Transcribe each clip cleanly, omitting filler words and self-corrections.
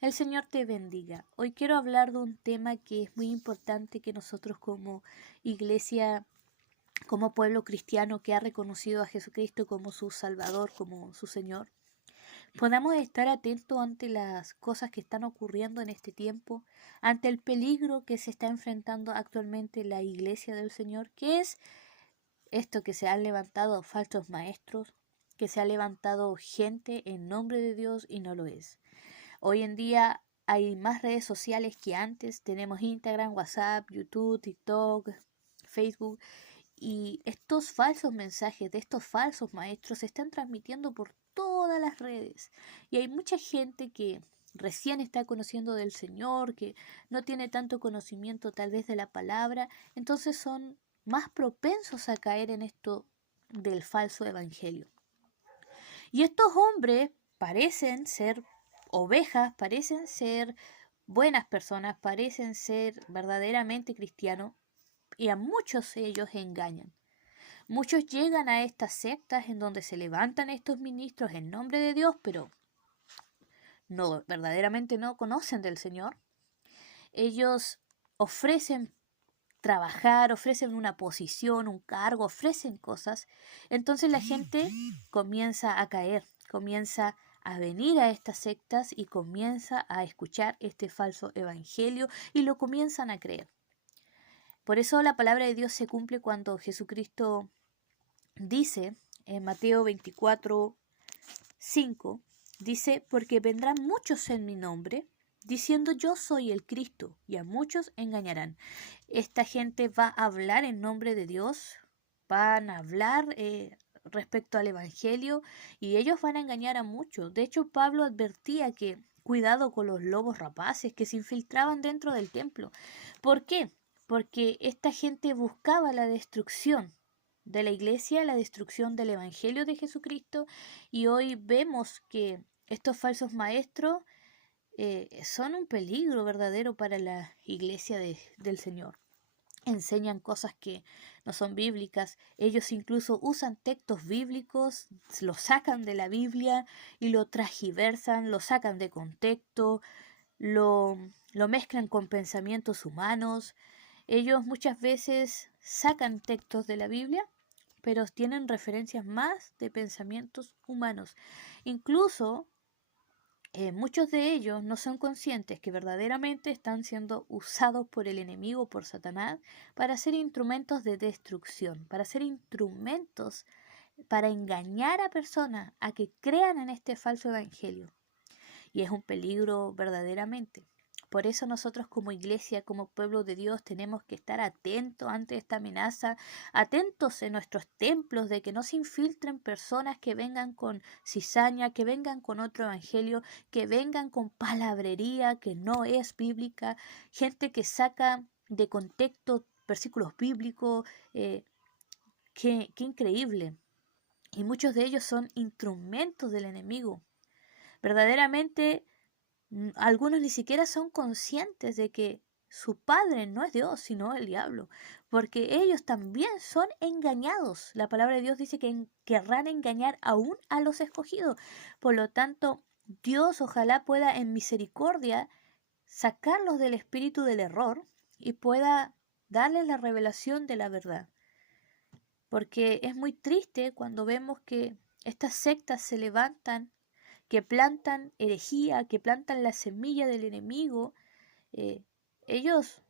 El Señor te bendiga. Hoy quiero hablar de un tema que es muy importante que nosotros como iglesia, como pueblo cristiano que ha reconocido a Jesucristo como su Salvador, como su Señor, podamos estar atentos ante las cosas que están ocurriendo en este tiempo, ante el peligro que se está enfrentando actualmente la iglesia del Señor, que es esto que se han levantado falsos maestros, que se ha levantado gente en nombre de Dios y no lo es. Hoy en día hay más redes sociales que antes. Tenemos Instagram, WhatsApp, YouTube, TikTok, Facebook. Y estos falsos mensajes de estos falsos maestros se están transmitiendo por todas las redes. Y hay mucha gente que recién está conociendo del Señor, que no tiene tanto conocimiento tal vez de la palabra. Entonces son más propensos a caer en esto del falso evangelio. Y estos hombres parecen ser ovejas, parecen ser buenas personas, parecen ser verdaderamente cristianos y a muchos ellos engañan. Muchos llegan a estas sectas en donde se levantan estos ministros en nombre de Dios, pero no verdaderamente no conocen del Señor. Ellos ofrecen trabajar, ofrecen una posición, un cargo, ofrecen cosas. Entonces la gente comienza a caer, comienza a venir a estas sectas y comienza a escuchar este falso evangelio y lo comienzan a creer. Por eso la palabra de Dios se cumple cuando Jesucristo dice en Mateo 24:5, dice, porque vendrán muchos en mi nombre, diciendo yo soy el Cristo, y a muchos engañarán. Esta gente va a hablar en nombre de Dios, van a hablar respecto al Evangelio, y ellos van a engañar a muchos. De hecho, Pablo advertía que cuidado con los lobos rapaces que se infiltraban dentro del templo. ¿Por qué? Porque esta gente buscaba la destrucción de la iglesia, la destrucción del Evangelio de Jesucristo, y hoy vemos que estos falsos maestros son un peligro verdadero para la iglesia del Señor. Enseñan cosas que no son bíblicas, ellos incluso usan textos bíblicos, lo sacan de la Biblia y lo transgiversan, lo sacan de contexto, lo mezclan con pensamientos humanos. Ellos muchas veces sacan textos de la Biblia, pero tienen referencias más de pensamientos humanos. Incluso muchos de ellos no son conscientes que verdaderamente están siendo usados por el enemigo, por Satanás, para ser instrumentos de destrucción, para ser instrumentos para engañar a personas a que crean en este falso evangelio. Y es un peligro verdaderamente. Por eso nosotros como iglesia, como pueblo de Dios, tenemos que estar atentos ante esta amenaza, atentos en nuestros templos de que no se infiltren personas que vengan con cizaña, que vengan con otro evangelio, que vengan con palabrería que no es bíblica, gente que saca de contexto versículos bíblicos, qué increíble. Y muchos de ellos son instrumentos del enemigo. Verdaderamente algunos ni siquiera son conscientes de que su padre no es Dios, sino el diablo, porque ellos también son engañados. La palabra de Dios dice que querrán engañar aún a los escogidos. Por lo tanto, Dios ojalá pueda en misericordia sacarlos del espíritu del error y pueda darles la revelación de la verdad. Porque es muy triste cuando vemos que estas sectas se levantan, que plantan herejía, que plantan la semilla del enemigo. Ellos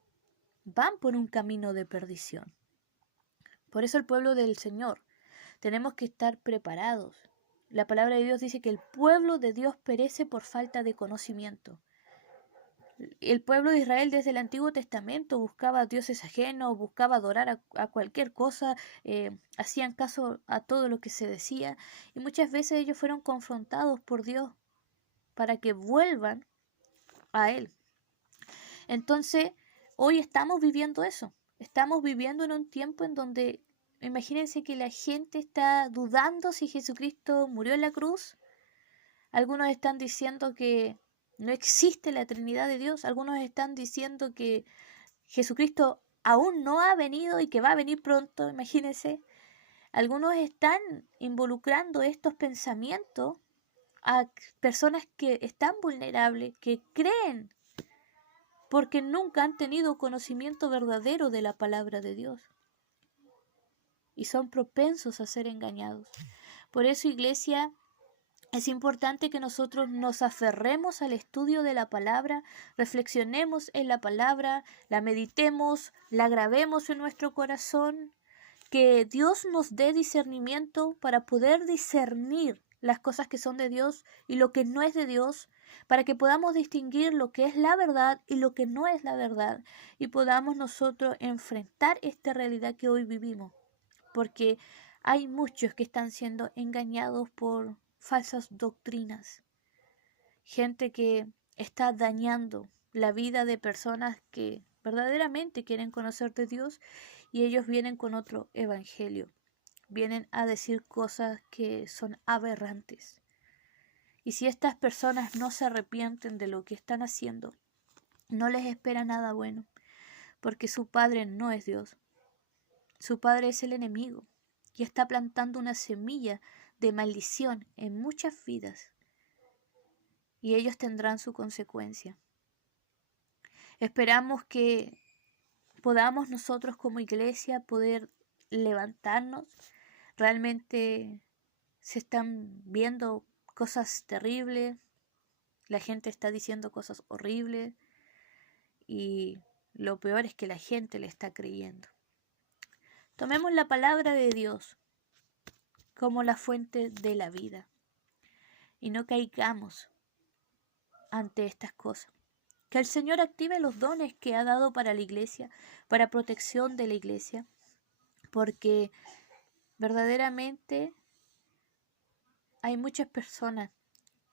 van por un camino de perdición. Por eso el pueblo del Señor tenemos que estar preparados. La palabra de Dios dice que el pueblo de Dios perece por falta de conocimiento. El pueblo de Israel desde el Antiguo Testamento buscaba dioses ajenos, buscaba adorar a cualquier cosa, hacían caso a todo lo que se decía, y muchas veces ellos fueron confrontados por Dios para que vuelvan a Él. Entonces, hoy estamos viviendo eso. Estamos viviendo en un tiempo en donde, imagínense que la gente está dudando si Jesucristo murió en la cruz. Algunos están diciendo que no existe la Trinidad de Dios. Algunos están diciendo que Jesucristo aún no ha venido y que va a venir pronto, imagínense. Algunos están involucrando estos pensamientos a personas que están vulnerables, que creen porque nunca han tenido conocimiento verdadero de la palabra de Dios y son propensos a ser engañados. Por eso, iglesia, es importante que nosotros nos aferremos al estudio de la palabra, reflexionemos en la palabra, la meditemos, la grabemos en nuestro corazón, que Dios nos dé discernimiento para poder discernir las cosas que son de Dios y lo que no es de Dios, para que podamos distinguir lo que es la verdad y lo que no es la verdad, y podamos nosotros enfrentar esta realidad que hoy vivimos, porque hay muchos que están siendo engañados por falsas doctrinas, gente que está dañando la vida de personas que verdaderamente quieren conocer de Dios, y ellos vienen con otro evangelio, vienen a decir cosas que son aberrantes. Y si estas personas no se arrepienten de lo que están haciendo, no les espera nada bueno, porque su padre no es Dios, su padre es el enemigo, y está plantando una semilla de maldición en muchas vidas, y ellos tendrán su consecuencia. Esperamos que podamos nosotros como iglesia poder levantarnos. Realmente se están viendo cosas terribles, la gente está diciendo cosas horribles y lo peor es que la gente le está creyendo. Tomemos la palabra de Dios como la fuente de la vida y no caigamos ante estas cosas. Que el Señor active los dones que ha dado para la iglesia, para protección de la iglesia, porque verdaderamente hay muchas personas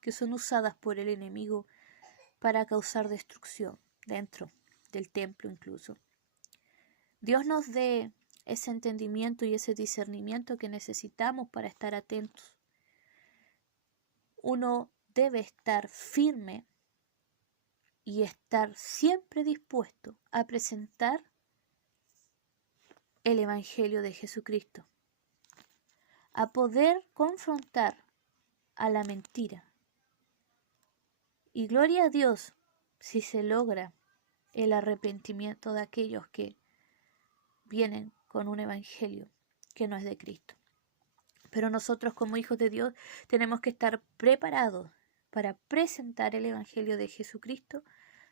que son usadas por el enemigo para causar destrucción dentro del templo incluso. Dios nos dé ese entendimiento y ese discernimiento que necesitamos para estar atentos. Uno debe estar firme y estar siempre dispuesto a presentar el Evangelio de Jesucristo, a poder confrontar a la mentira. Y gloria a Dios si se logra el arrepentimiento de aquellos que vienen con un evangelio que no es de Cristo. Pero nosotros como hijos de Dios tenemos que estar preparados para presentar el evangelio de Jesucristo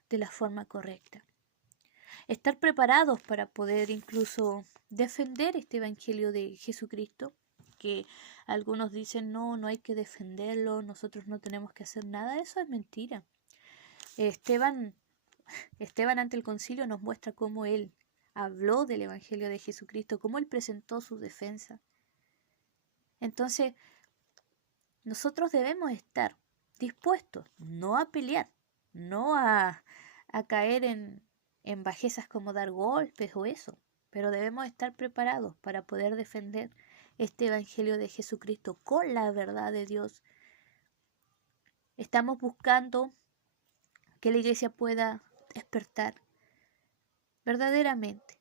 de la forma correcta. Estar preparados para poder incluso defender este evangelio de Jesucristo, que algunos dicen no hay que defenderlo, nosotros no tenemos que hacer nada. Eso es mentira. Esteban ante el concilio nos muestra cómo él habló del evangelio de Jesucristo, cómo él presentó su defensa. Entonces, nosotros debemos estar dispuestos, no a pelear, no a caer en bajezas como dar golpes o eso, pero debemos estar preparados para poder defender este evangelio de Jesucristo con la verdad de Dios. Estamos buscando que la iglesia pueda despertar, verdaderamente,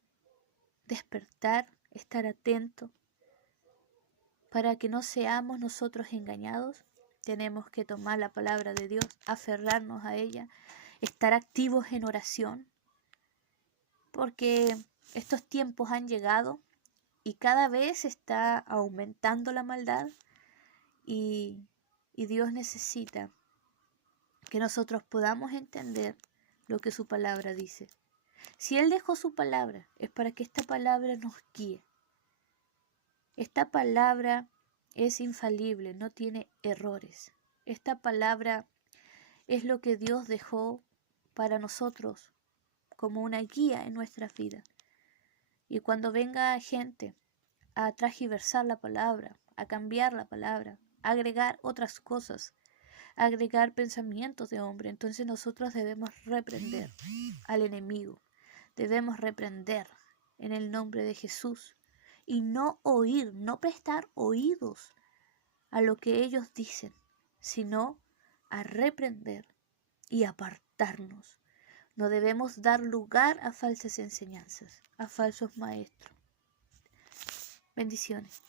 despertar, estar atento, para que no seamos nosotros engañados. Tenemos que tomar la palabra de Dios, aferrarnos a ella, estar activos en oración, porque estos tiempos han llegado y cada vez está aumentando la maldad y Dios necesita que nosotros podamos entender lo que su palabra dice. Si Él dejó su palabra, es para que esta palabra nos guíe. Esta palabra es infalible, no tiene errores. Esta palabra es lo que Dios dejó para nosotros como una guía en nuestras vidas. Y cuando venga gente a transgiversar la palabra, a cambiar la palabra, a agregar otras cosas, a agregar pensamientos de hombre, entonces nosotros debemos reprender al enemigo. Debemos reprender en el nombre de Jesús y no oír, no prestar oídos a lo que ellos dicen, sino a reprender y apartarnos. No debemos dar lugar a falsas enseñanzas, a falsos maestros. Bendiciones.